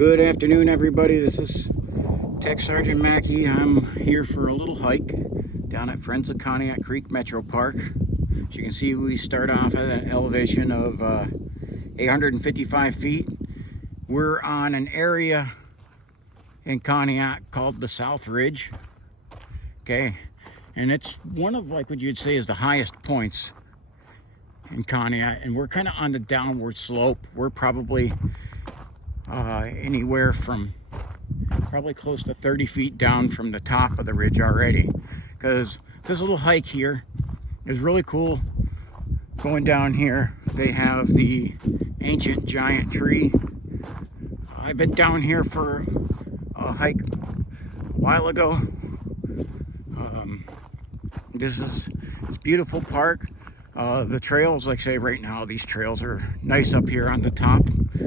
Good afternoon, everybody. This is Tech Sergeant Mackey. I'm here for a little hike down at Friends of Conneaut Creek Metro Park. As you can see, we start off at an elevation of 855 feet. We're on an area in Conneaut called the South Ridge. Okay, and it's one of, like, what you'd say is the highest points in Conneaut, and we're kind of on the downward slope. We're probably anywhere from probably close to 30 feet down from the top of the ridge already, because this little hike here is really cool. Going down here, they have the ancient giant tree. I've been down here for a hike a while ago. This is this beautiful park. The trails, like I say, right now these trails are nice up here on the top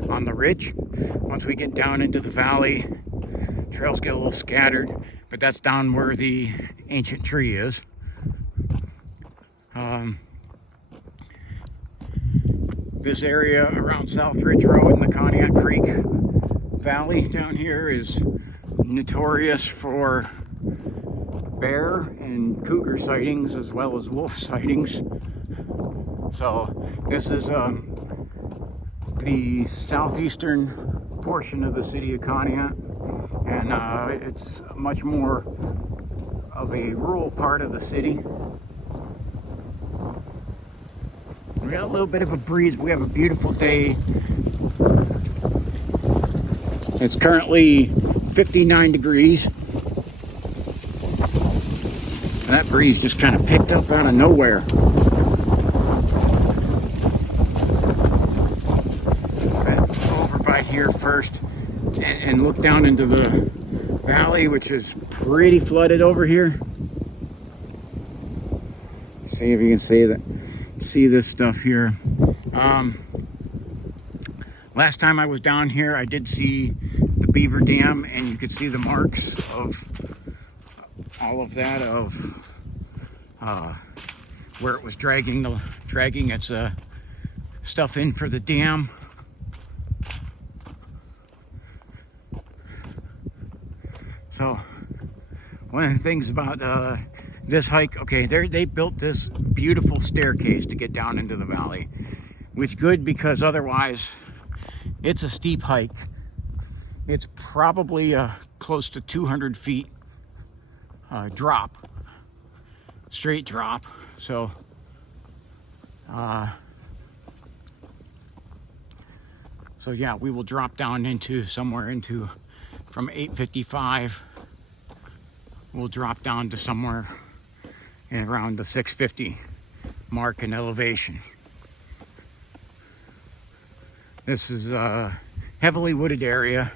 on the ridge. Once we get down into the valley, trails get a little scattered, but that's down where the ancient tree is. This area around South Ridge Road in the Conneaut Creek Valley down here is notorious for bear and cougar sightings, as well as wolf sightings. So this is the southeastern portion of the city of Conneaut, and it's much more of a rural part of the city. We got a little bit of a breeze. We have a beautiful day. It's currently 59 degrees. And that breeze just kind of picked up out of nowhere. Go over by here first and look down into the valley, which is pretty flooded over here. See if you can see this stuff here. Last time I was down here, I did see the beaver dam, and you could see the marks of all of that, of where it was dragging its stuff in for the dam. So one of the things about this hike, okay, they built this beautiful staircase to get down into the valley, which good, because otherwise it's a steep hike. It's probably close to 200 feet drop, straight drop. So yeah, we will drop down into somewhere into from 855. We'll drop down to somewhere in around the 650 mark in elevation. This is a heavily wooded area.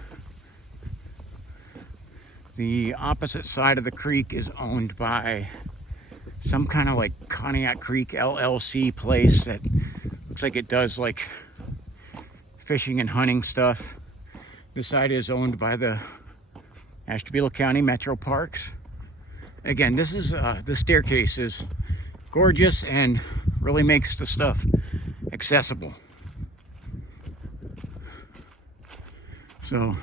The opposite side of the creek is owned by some kind of like Conneaut Creek LLC place that looks like it does like fishing and hunting stuff. This side is owned by the Ashtabula County Metro Parks. Again, this is the staircase is gorgeous and really makes the stuff accessible. So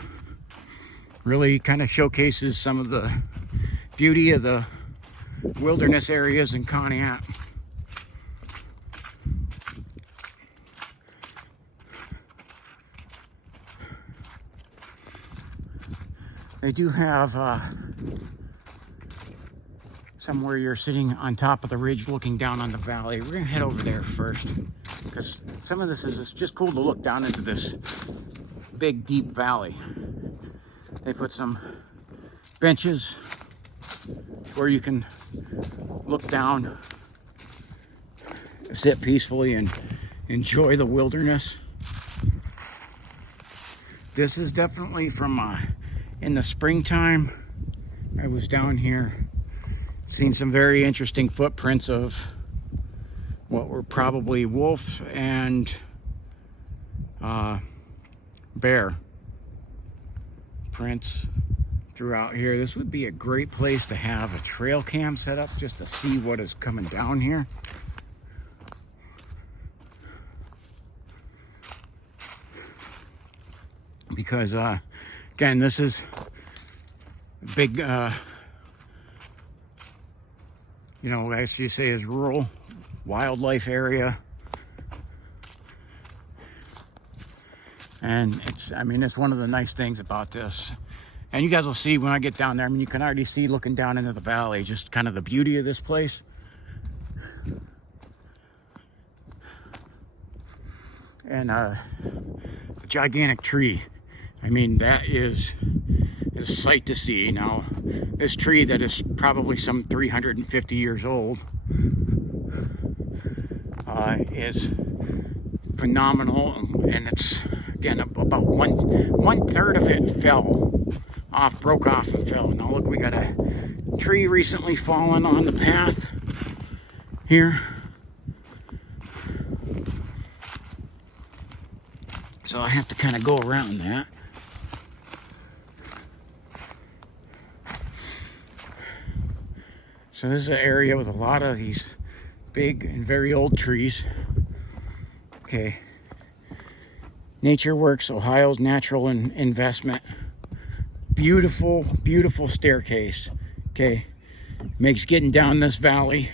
really kind of showcases some of the beauty of the wilderness areas in Conneaut. They do have somewhere you're sitting on top of the ridge looking down on the valley. We're gonna head over there first, because some of this is just cool to look down into this big deep valley. They put some benches where you can look down, sit peacefully, and enjoy the wilderness. This is definitely from in the springtime. I was down here, seen some very interesting footprints of what were probably wolf and bear prints throughout here. This would be a great place to have a trail cam set up just to see what is coming down here. because again, this is a big, you know, as you say, is rural wildlife area. And it's, I mean, it's one of the nice things about this. And you guys will see when I get down there, I mean, you can already see looking down into the valley, just kind of the beauty of this place. And the gigantic tree, I mean, that is a sight to see. Now, this tree that is probably some 350 years old is phenomenal, and it's, again, about one third of it broke off and fell. Now look, we got a tree recently fallen on the path here. So I have to kind of go around that. So this is an area with a lot of these big and very old trees. Okay. Nature Works, Ohio's natural investment. Beautiful, beautiful staircase. Okay. Makes getting down this valley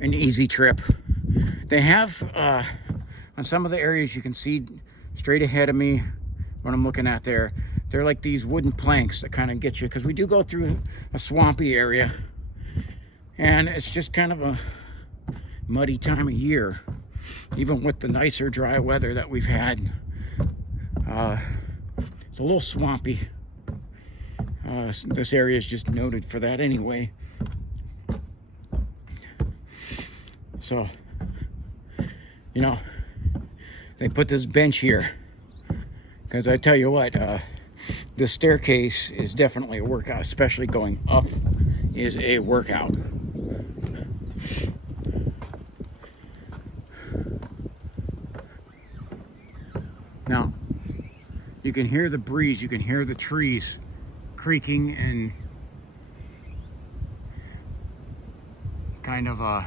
an easy trip. They have, on some of the areas you can see straight ahead of me, what I'm looking at there, they're like these wooden planks that kind of get you, because we do go through a swampy area, and it's just kind of a muddy time of year, even with the nicer dry weather that we've had. It's a little swampy. This area is just noted for that anyway. So, you know, they put this bench here because I tell you what, the staircase is definitely a workout, especially going up is a workout. Now, you can hear the breeze, you can hear the trees creaking and kind of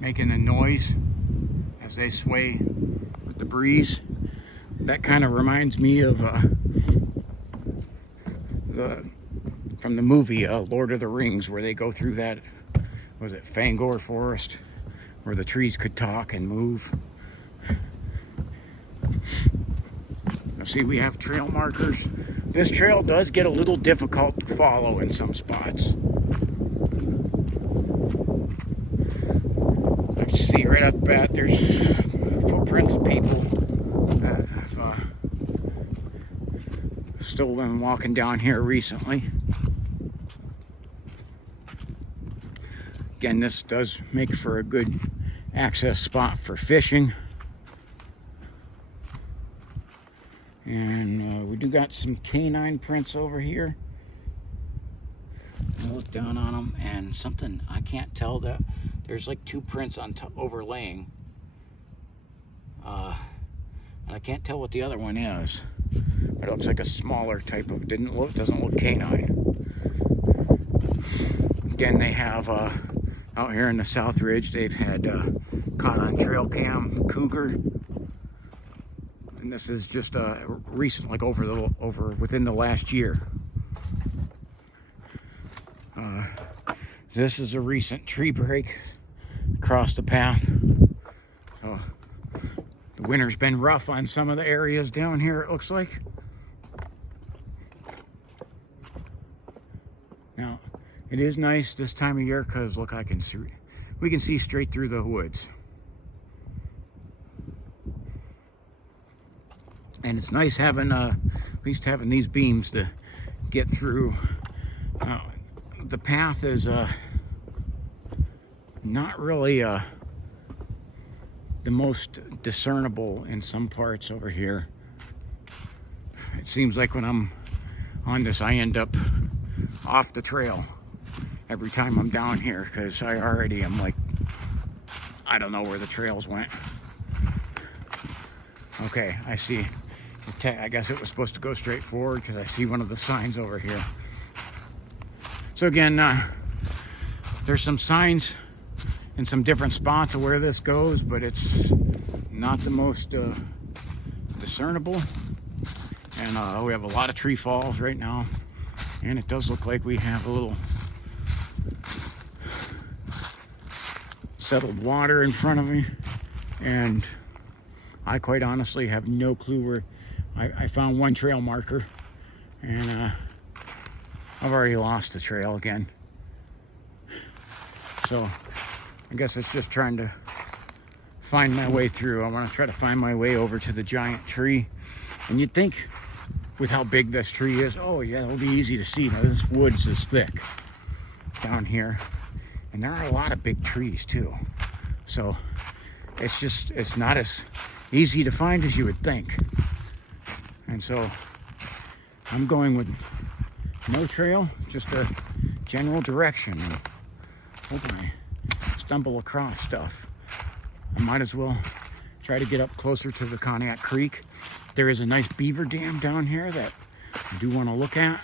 making a noise as they sway with the breeze. That kind of reminds me of from the movie Lord of the Rings, where they go through that, was it Fangor Forest, where the trees could talk and move. Now see, we have trail markers. This trail does get a little difficult to follow in some spots. I can see right off the bat there's footprints of people that have still been walking down here recently. Again, this does make for a good access spot for fishing. And we do got some canine prints over here. I look down on them, and something, I can't tell, that there's like two prints on overlaying. And I can't tell what the other one is. But it looks like a smaller type of, doesn't look canine. Again, they have out here in the South Ridge, they've had caught on trail cam cougar. And this is just recent, like within the last year. This is a recent tree break across the path. So the winter's been rough on some of the areas down here, it looks like. Now, it is nice this time of year because look, we can see straight through the woods. And it's nice having at least having these beams to get through. The path is not really the most discernible in some parts over here. It seems like when I'm on this, I end up off the trail every time I'm down here, because I already am like, I don't know where the trails went. Okay, I see. I guess it was supposed to go straight forward because I see one of the signs over here. So again, there's some signs in some different spots of where this goes, but it's not the most discernible. And we have a lot of tree falls right now, and it does look like we have a little settled water in front of me, and I quite honestly have no clue where. I found one trail marker, and I've already lost the trail again. So I guess it's just trying to find my way through. I want to try to find my way over to the giant tree. And you'd think with how big this tree is, oh yeah, it'll be easy to see. Now this woods is thick down here, and there are a lot of big trees too. So it's not as easy to find as you would think. And so I'm going with no trail, just a general direction. And hoping I stumble across stuff. I might as well try to get up closer to the Conneaut Creek. There is a nice beaver dam down here that I do want to look at.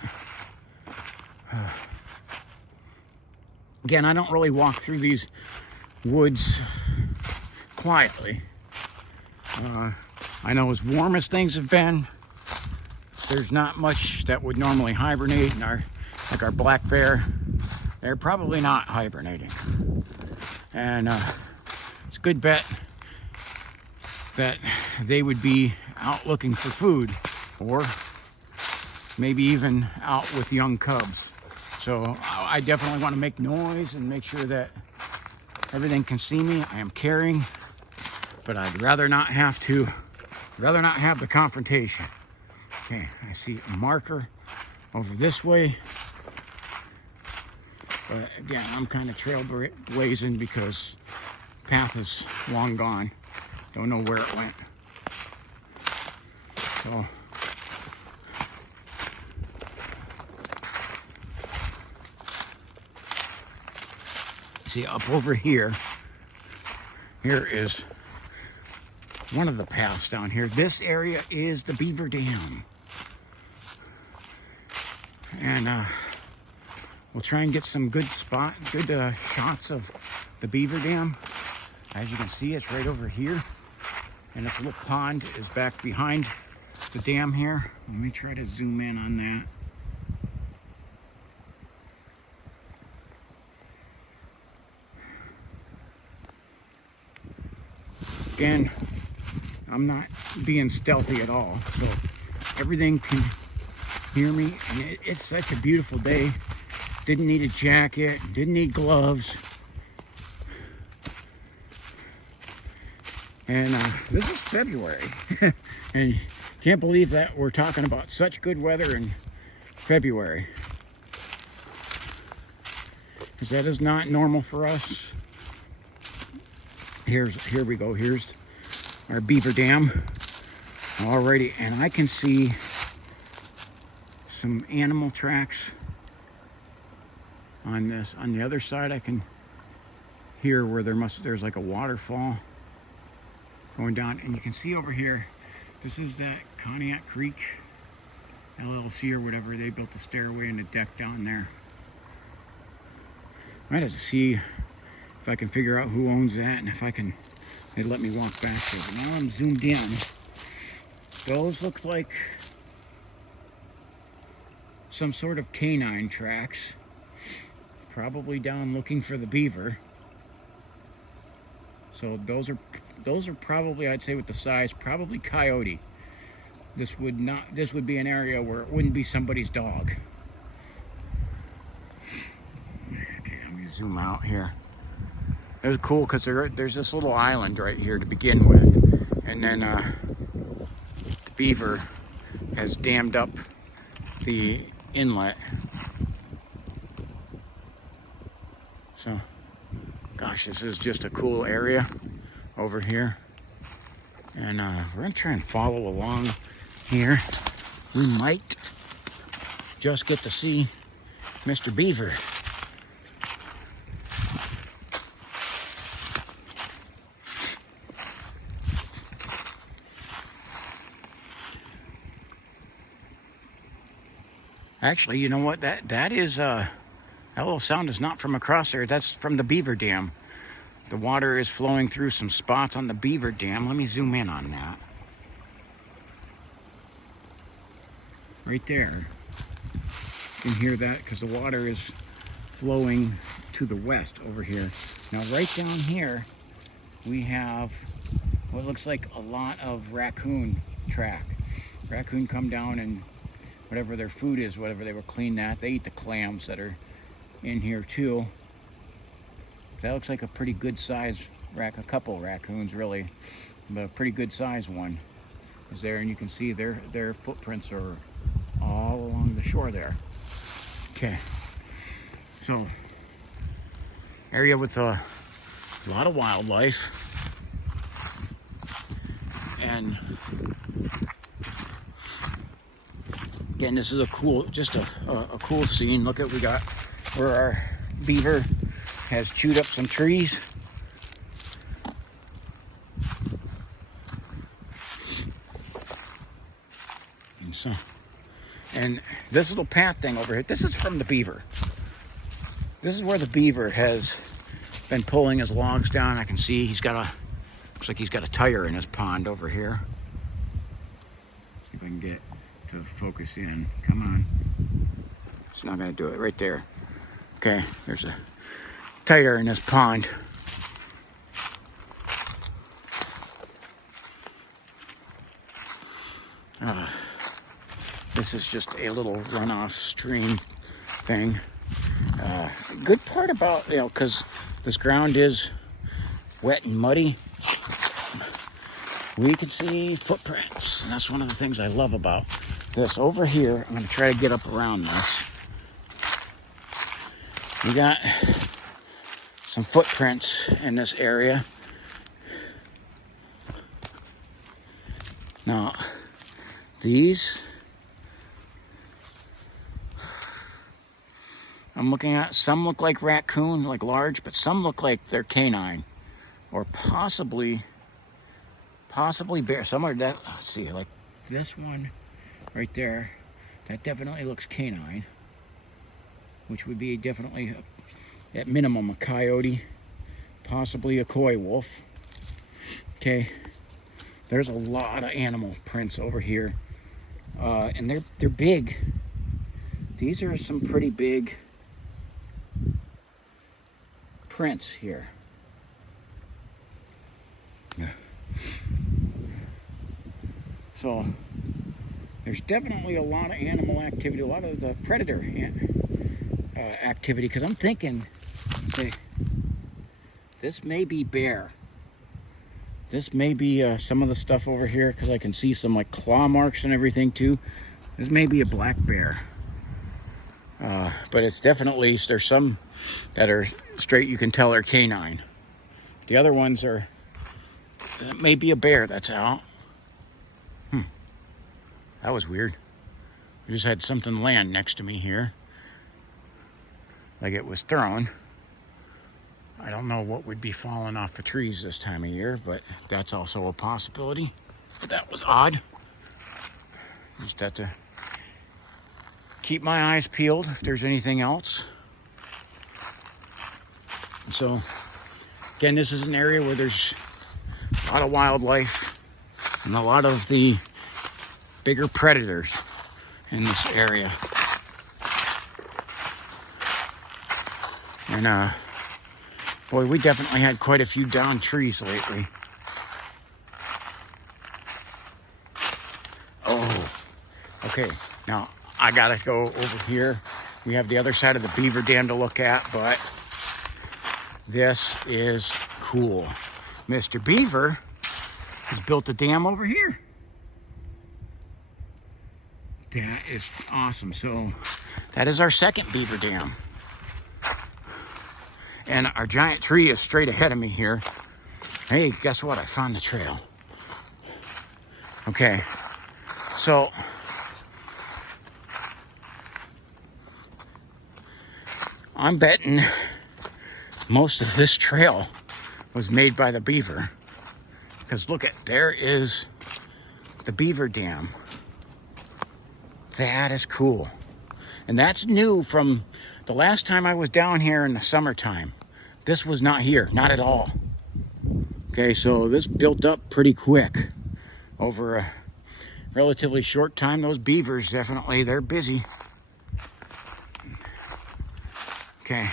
Again, I don't really walk through these woods quietly. I know as warm as things have been, there's not much that would normally hibernate in like our black bear. They're probably not hibernating. And it's a good bet that they would be out looking for food, or maybe even out with young cubs. So I definitely want to make noise and make sure that everything can see me. I am carrying, but I'd rather not have the confrontation. Okay, I see a marker over this way. But again, I'm kind of trailblazing because the path is long gone. Don't know where it went. So see, up over here is one of the paths down here. This area is the beaver dam. And we'll try and get some good shots of the beaver dam. As you can see, it's right over here. And this little pond is back behind the dam here. Let me try to zoom in on that. Again, I'm not being stealthy at all, so everything can hear me. And it's such a beautiful day. Didn't need a jacket, didn't need gloves. And this is February. And can't believe that we're talking about such good weather in February. Because that is not normal for us. Here we go. Here's our beaver dam already, and I can see some animal tracks on this. On the other side, I can hear where there's like a waterfall going down, and you can see over here, this is that Conneaut Creek LLC or whatever. They built a stairway and a deck down there. Might have to see if I can figure out who owns that, and if they'd let me walk back there. But now I'm zoomed in. Those look like some sort of canine tracks. Probably down looking for the beaver. So those are probably, I'd say with the size, probably coyote. This would be an area where it wouldn't be somebody's dog. Okay, let me zoom out here. It was cool because there's this little island right here to begin with, and then the beaver has dammed up the inlet. So, gosh, this is just a cool area over here, and we're gonna try and follow along here. We might just get to see Mr. Beaver. Actually, you know what? That is that little sound is not from across there. That's from the beaver dam. The water is flowing through some spots on the beaver dam. Let me zoom in on that. right there. You can hear that because the water is flowing to the west over here. Now right down here we have what looks like a lot of raccoon track. Raccoon come down and whatever their food is, whatever they will clean that. They eat the clams that are in here too. That looks like a pretty good size a couple raccoons really, but a pretty good size one is there, and you can see their footprints are all along the shore there. Okay, so area with a lot of wildlife, and again, this is a cool, just a cool scene. Look at, we got where our beaver has chewed up some trees. And this little path thing over here, this is from the beaver. This is where the beaver has been pulling his logs down. I can see he's got looks like he's got a tire in his pond over here. See if I can get to focus in. Come on. It's not gonna do it right there. Okay, there's a tire in this pond. This is just a little runoff stream thing. Good part about, because this ground is wet and muddy, we can see footprints. And that's one of the things I love about this. Over here, I'm gonna try to get up around this. We got some footprints in this area. Now, these I'm looking at, some look like raccoon, like large, but some look like they're canine, or possibly bear. Some are that. Let's see, like this one right there, that definitely looks canine, which would be definitely at minimum a coyote, possibly a coy wolf. Okay, there's a lot of animal prints over here, and they're big. These are some pretty big prints here. Yeah. So there's definitely a lot of animal activity, a lot of the predator activity, because I'm thinking, okay, this may be bear. This may be some of the stuff over here, because I can see some like claw marks and everything too. This may be a black bear. But it's definitely, there's some that are straight, you can tell they're canine. The other ones are, it may be a bear that's out. That was weird. I just had something land next to me here, like it was thrown. I don't know what would be falling off the trees this time of year, but that's also a possibility. But that was odd. Just have to keep my eyes peeled if there's anything else. So again, this is an area where there's a lot of wildlife and a lot of the bigger predators in this area. And boy, we definitely had quite a few downed trees lately. Oh, okay, now I gotta go over here. We have the other side of the beaver dam to look at, but this is cool. Mr. Beaver has built a dam over here. That is awesome. So that is our second beaver dam. And our giant tree is straight ahead of me here. Hey, guess what? I found the trail. Okay, so I'm betting most of this trail was made by the beaver. Because look at, there is the beaver dam. That is cool. And that's new from the last time I was down here in the summertime. This was not here, not at all. Okay, so this built up pretty quick over relatively short time. Those beavers, definitely, they're busy. Okay,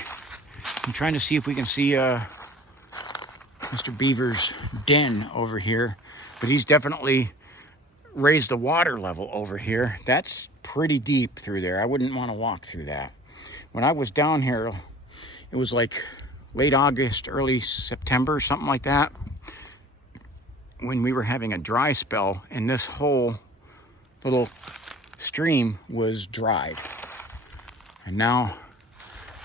I'm trying to see if we can see Mr. Beaver's den over here, but he's definitely raised the water level over here. That's pretty deep through there. I wouldn't want to walk through that. When I was down here, it was like late August, early September, something like that, when we were having a dry spell, and this whole little stream was dried. And now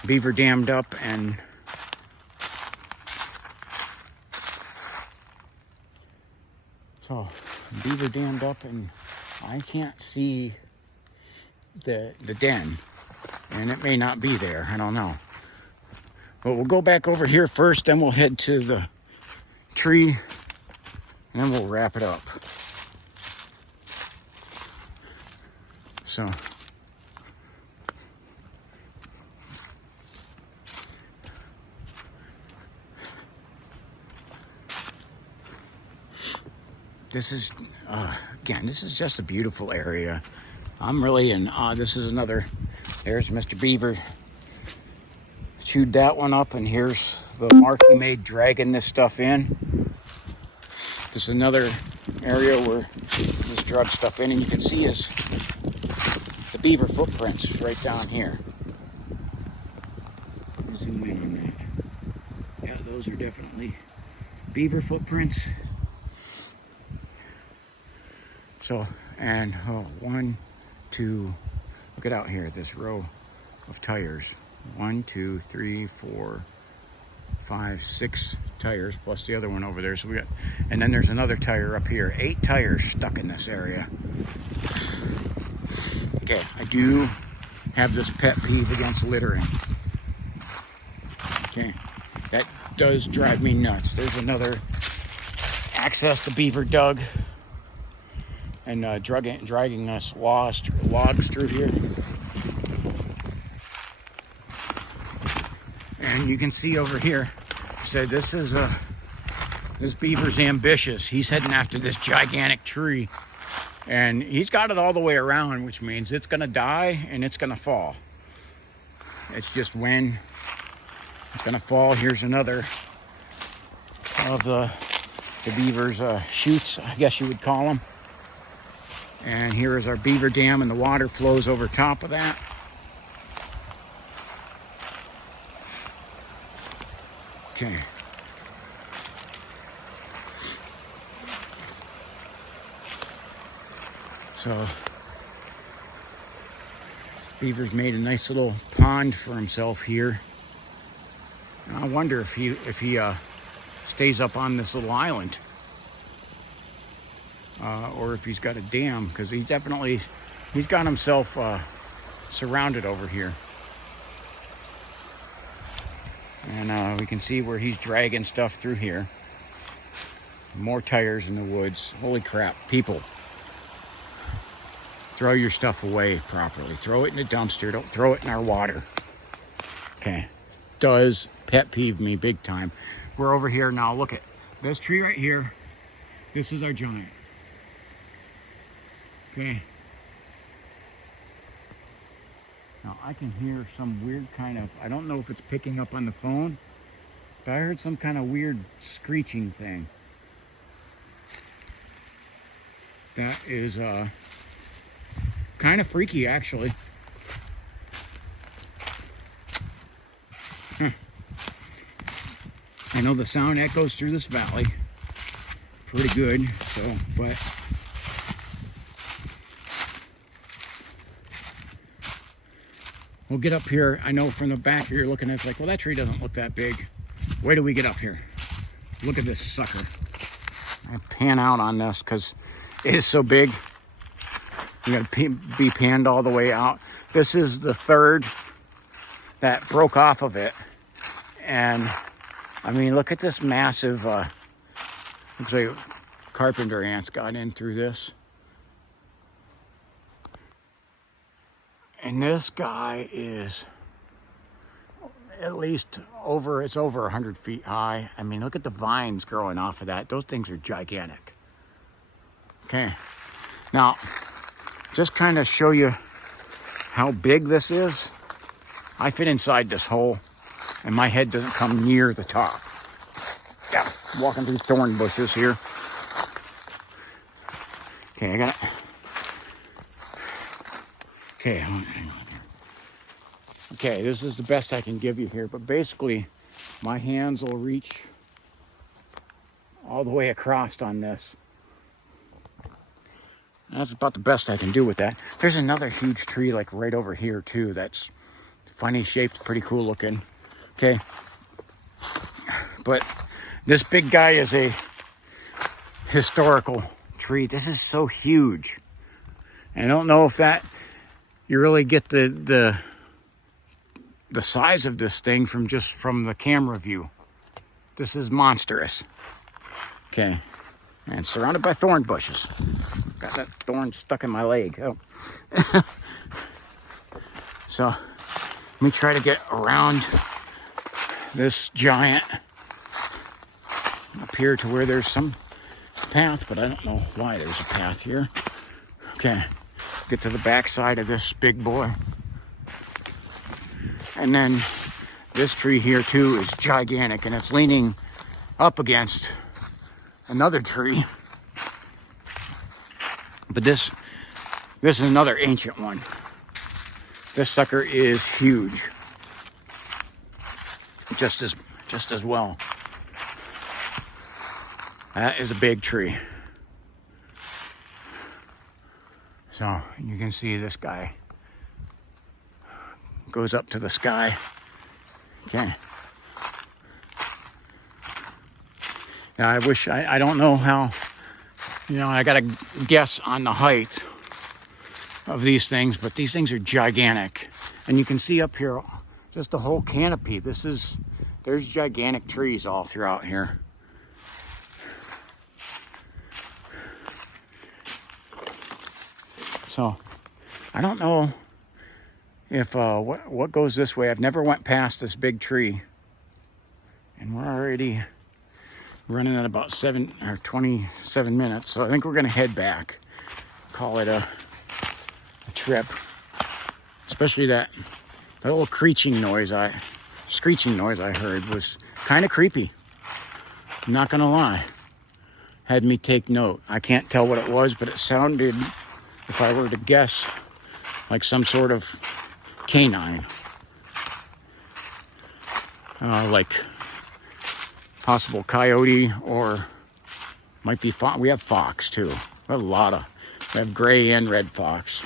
beaver dammed up, and so beaver dammed up, and I can't see the den, and it may not be there. I don't know. But we'll go back over here first, then we'll head to the tree, and then we'll wrap it up. So this is, again, this is just a beautiful area. I'm really in awe. This is another, there's Mr. Beaver. Chewed that one up, and here's the mark he made dragging this stuff in. This is another area where he's dragged stuff in, and you can see the beaver footprints right down here. Zoom in on that. Yeah, those are definitely beaver footprints. So, and one, two, look at out here, this row of tires. 1, 2, 3, 4, 5, 6 tires, plus the other one over there. So we got, and then there's another tire up here. 8 tires stuck in this area. Okay, I do have this pet peeve against littering. Okay, that does drive me nuts. There's another access the beaver dug, and dragging us logs through here. And you can see over here, so this is this beaver's ambitious. He's heading after this gigantic tree, and he's got it all the way around, which means it's gonna die and it's gonna fall. It's just when it's gonna fall. Here's another of the beaver's chutes, I guess you would call them. And here is our beaver dam, and the water flows over top of that. Okay. So beaver's made a nice little pond for himself here. And I wonder if he stays up on this little island, or if he's got a dam, because he's got himself surrounded over here. And we can see where he's dragging stuff through here. More tires in the woods. Holy crap, people. Throw your stuff away properly. Throw it in the dumpster. Don't throw it in our water. Okay. Does pet peeve me big time. We're over here now. Look at this tree right here. This is our giant. Okay. Now I can hear some weird kind of, I don't know if it's picking up on the phone, but I heard some kind of weird screeching thing. That is kind of freaky, actually. Huh. I know the sound echoes through this valley pretty good, so, but we'll get up here. I know from the back here, you're looking at it's like, well, that tree doesn't look that big. Wait till we get up here. Look at this sucker. I'll pan out on this because it is so big. You gotta be panned all the way out. This is the third that broke off of it. And I mean, look at this massive, looks like carpenter ants got in through this. And this guy is at least it's over 100 feet high. I mean, look at the vines growing off of that. Those things are gigantic. Okay, Now, just kind of show you how big this is. I fit inside this hole, and my head doesn't come near the top. Yeah, walking through thorn bushes here. Okay, I got it. Okay, hang on. Okay, this is the best I can give you here, but basically, my hands will reach all the way across on this. That's about the best I can do with that. There's another huge tree like right over here too. That's funny shaped, pretty cool looking. Okay. But this big guy is a historical tree. This is so huge. I don't know if that you really get the size of this thing from the camera view. This is monstrous. Okay. And surrounded by thorn bushes. Got that thorn stuck in my leg. Oh. So let me try to get around this giant up here to where there's some path, but I don't know why there's a path here. Okay, get to the back side of this big boy. And then this tree here too is gigantic, and it's leaning up against another tree. But this is another ancient one. This sucker is huge. Just as well. That is a big tree. So you can see this guy goes up to the sky. Okay. Now I don't know how, I got to guess on the height of these things, but these things are gigantic. And you can see up here just the whole canopy. There's gigantic trees all throughout here. So I don't know if what goes this way. I've never went past this big tree, and we're already running at about 27 minutes. So I think we're gonna head back. Call it a trip. Especially that little screeching noise I heard was kind of creepy. I'm not gonna lie. Had me take note. I can't tell what it was, but it sounded, if I were to guess, like some sort of canine. Like possible coyote, or might be fox. We have fox too. We have gray and red fox.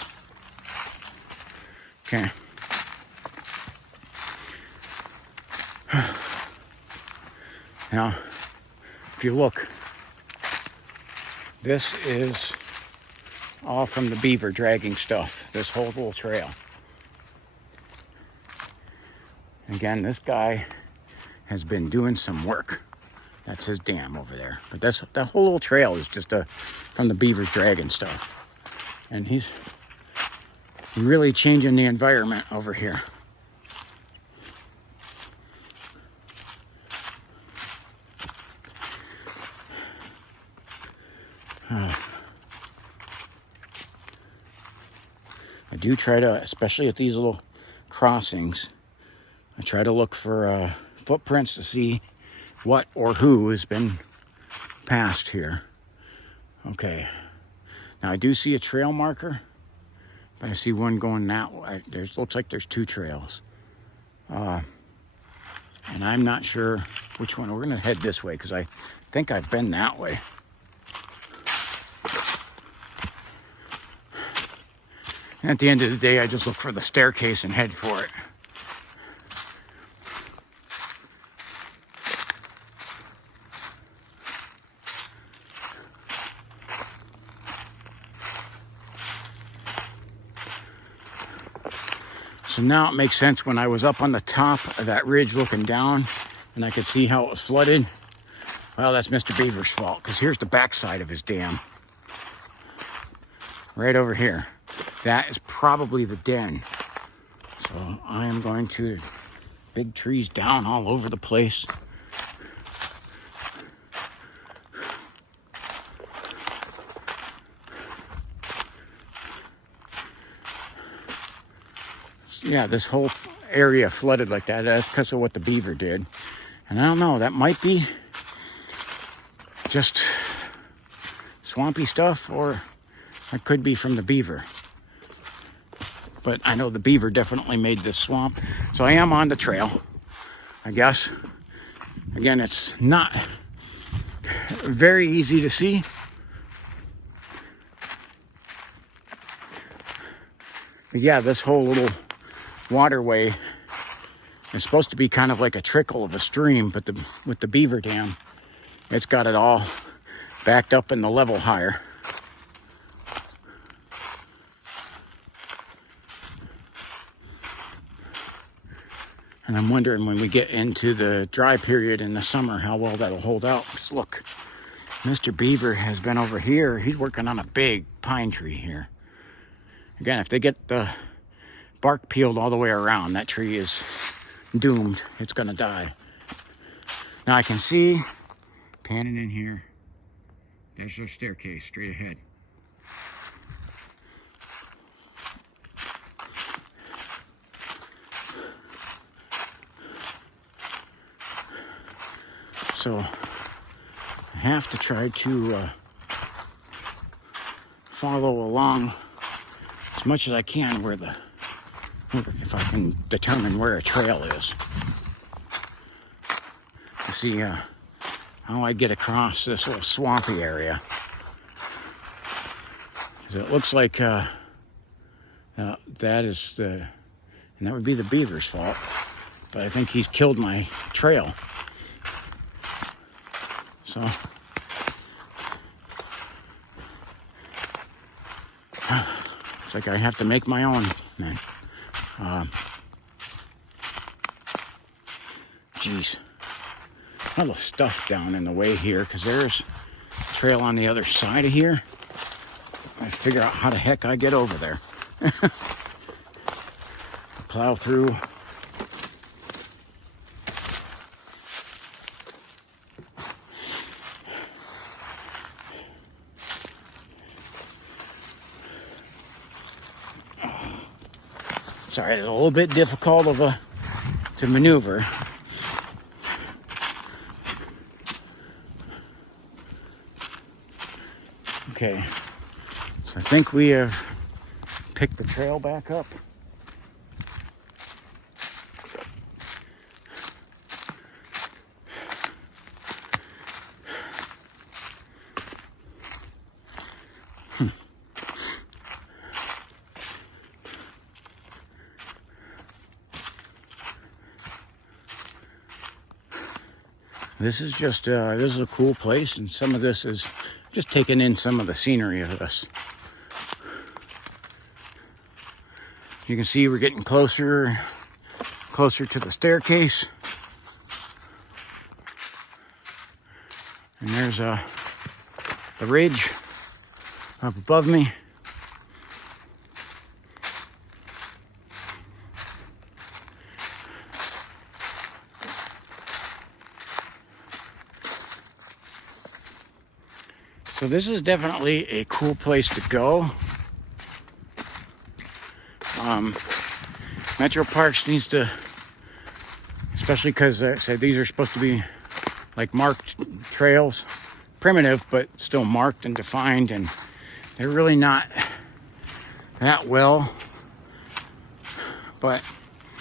Okay. Now, if you look, this is all from the beaver dragging stuff, this whole little trail. Again, this guy has been doing some work. That's his dam over there. But that whole little trail is just from the beavers dragging stuff. And he's really changing the environment over here. I do try to, especially at these little crossings, I try to look for footprints to see what or who has been passed here. Okay. Now I do see a trail marker, but I see one going that way. Looks like there's two trails. And I'm not sure which one. We're gonna head this way because I think I've been that way. And at the end of the day, I just look for the staircase and head for it. So now it makes sense when I was up on the top of that ridge looking down and I could see how it was flooded. Well, that's Mr. Beaver's fault, because here's the backside of his dam. Right over here. That is probably the den. So I am going to, big trees down all over the place. yeah, this whole area flooded like that. That's because of what the beaver did. And I don't know, that might be just swampy stuff, or it could be from the beaver. But I know the beaver definitely made this swamp. So I am on the trail, I guess. Again, it's not very easy to see. But yeah, this whole little waterway is supposed to be kind of like a trickle of a stream, but with the beaver dam, it's got it all backed up in the level higher. And I'm wondering when we get into the dry period in the summer, how well that'll hold out. Because look, Mr. Beaver has been over here. He's working on a big pine tree here. Again, if they get the bark peeled all the way around, that tree is doomed. It's gonna die. Now I can see, panning in here, there's our staircase straight ahead. So I have to try to follow along as much as I can if I can determine where a trail is, to see how I get across this little swampy area. It looks like that is and that would be the beaver's fault, but I think he's killed my trail. So it's like I have to make my own, man. Geez, all the stuff down in the way here, because there's a trail on the other side of here. I figure out how the heck I get over there. Plow through. Sorry, it's a little bit difficult to maneuver. Okay, so I think we have picked the trail back up. This is just, this is a cool place, and some of this is just taking in some of the scenery of this. You can see we're getting closer to the staircase. And there's the ridge up above me. So this is definitely a cool place to go. Metro Parks needs to, especially because these are supposed to be like marked trails, primitive, but still marked and defined, and they're really not that well. But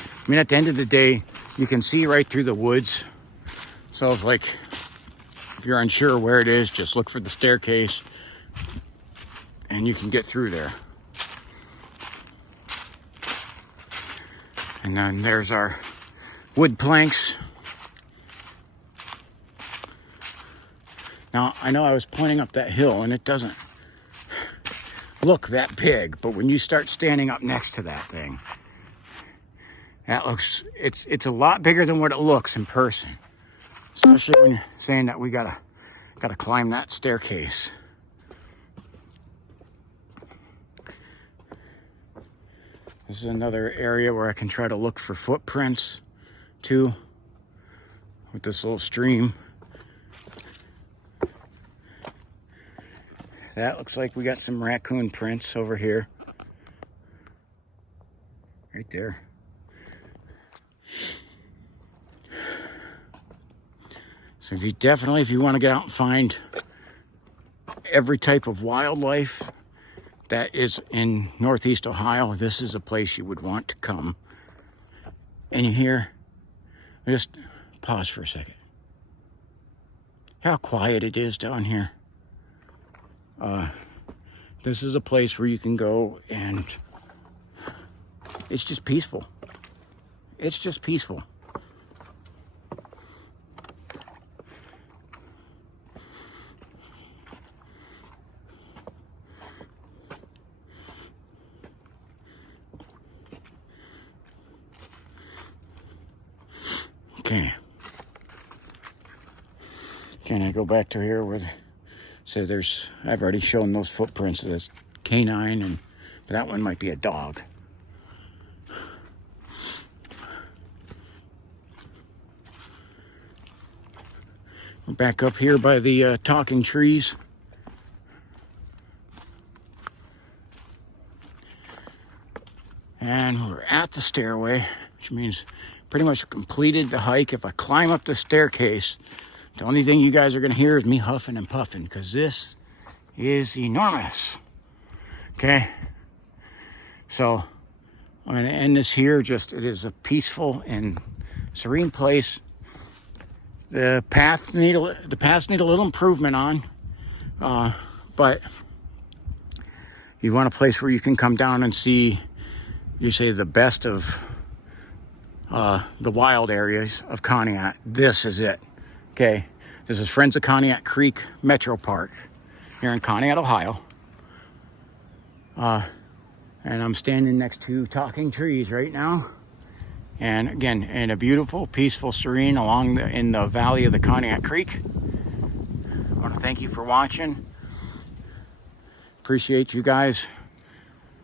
I mean, at the end of the day, you can see right through the woods. So it's like, if you're unsure where it is, just look for the staircase and you can get through there. And then there's our wood planks. Now, I know I was pointing up that hill and it doesn't look that big, but when you start standing up next to that thing, that looks, it's a lot bigger than what it looks in person. Especially when you're saying that we gotta climb that staircase. This is another area where I can try to look for footprints too, with this little stream. That looks like we got some raccoon prints over here. Right there. So if you want to get out and find every type of wildlife that is in Northeast Ohio, this is a place you would want to come. And you hear, just pause for a second. How quiet it is down here. This is a place where you can go and it's just peaceful. It's just peaceful. Okay. Can I go back to here where so I've already shown those footprints of this canine, but that one might be a dog. We're back up here by the talking trees. And we're at the stairway, which means pretty much completed the hike. If I climb up the staircase, the only thing you guys are going to hear is me huffing and puffing because this is enormous. Okay, so I'm going to end this here. It is a peaceful and serene place. The paths need a little improvement on, but you want a place where you can come down and see, you say, the best of the wild areas of Conneaut. This is it. Okay, this is Friends of Conneaut Creek Metro Park here in Conneaut, Ohio. And I'm standing next to talking trees right now. And again, in a beautiful, peaceful, serene in the valley of the Conneaut Creek. I want to thank you for watching. Appreciate you guys.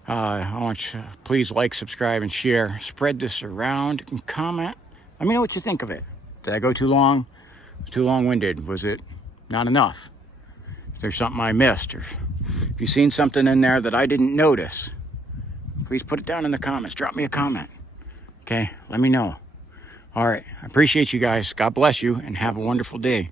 I want you to please like, subscribe, and share. Spread this around and comment. Let me know what you think of it. Did I go too long? Too long-winded? Was it not enough? If there's something I missed, or if you've seen something in there that I didn't notice, please put it down in the comments. Drop me a comment. Okay, let me know. All right, I appreciate you guys. God bless you and have a wonderful day.